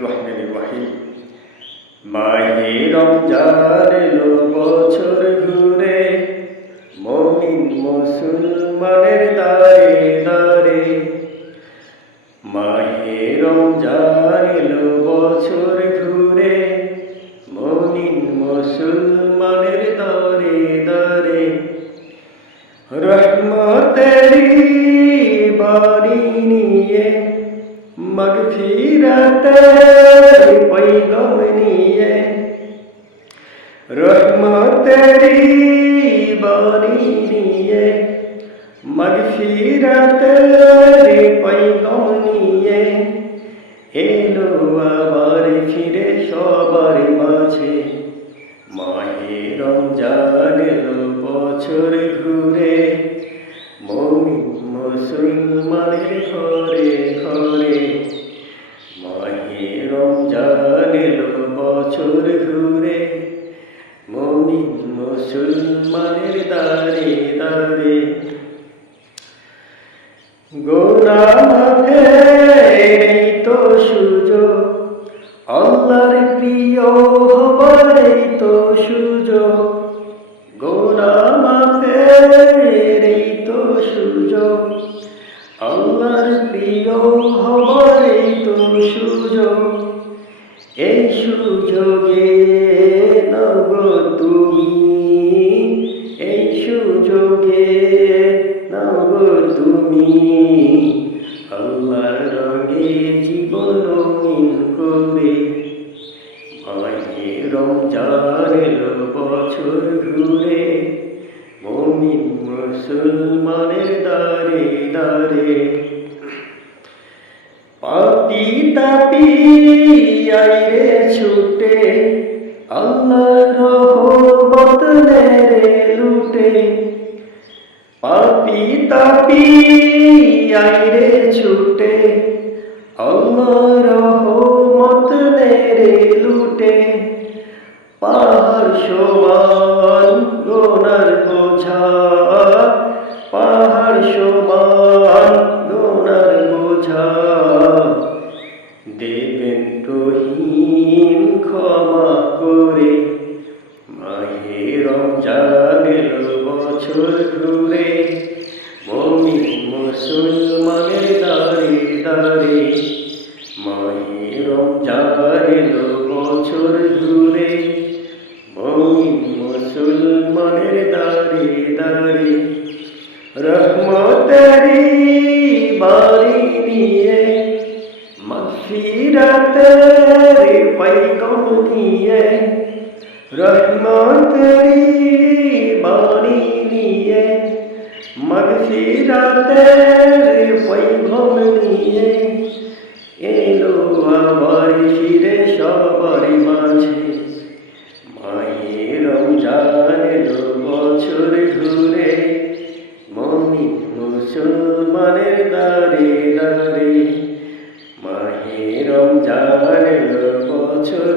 রহমানির রহিম। মাহে রমজান এলো বছর ঘুরে, মুমিন মুসলমানের দারে দারে। মাহে রমজান এলো বছর ঘুরে, মুমিন মুসলমানের দারে দারে। রহমতেরি বাণী নিয়ে, মাগফিরাতের পয়গাম নিয়ে। রহমতেরি বাণী নিয়ে, মাগফিরাতের পয়গাম নিয়ে। এলো আবার ফিরে সবার মাঝে, মাহে রমজান এলো বছর ঘুরে, মুমিন মুসলমানের ঘরে ঘরে। মাহে রমজান এলো বছর ঘুরে, মুমিন মুসলমানের দারে দারে। গুনাহ মাফের এই তো সুযোগ, আল্লাহর প্রিয় হবার এই তো সুযোগ। গুনাহ মাফের এই তো সুযোগ, আল্লাহর প্রিয় হবার এই তো সুযোগ। এই সুযোগে নগো তুমি, এই সুযোগে নগো তুমি। আল্লাহর রঙে জীবন রঙিন করে, মাহে রমজান এলো বছর ঘুরে, মুমিন মুসলমানের দারে দারে। পাপী তাপী আইরে ছুটে, আল্লাহর রহমত নেরে লুটে। পাপী তাপী আইরে ছুটে, আল্লাহর রহমত নেরে লুটে। পাহাড় সমান গুনার বোঝা, পাহাড় সমান গুনার বোঝা। দেবেন রহিম ক্ষমা করে, মাহে রমজান এলো বছর ঘুরে, মুমিন মুসলমানের দারে দারে। মাহে রমজান এলো বছর ঘুরে, মুমিন মুসলমানের দারে দারে। রহমতেরি বাণী নিয়ে, মাগফিরাতের পয়গাম নিয়ে। রহমতেরি বাণী নিয়ে, মাগফিরাতের পয়গাম নিয়ে। এলো আবার ফিরে সবার মাঝে, মাহে রমজান এলো বছর ঘুরে, মুমিন মুসলমানের দারে দারে। মাহে রমজান এলো বছর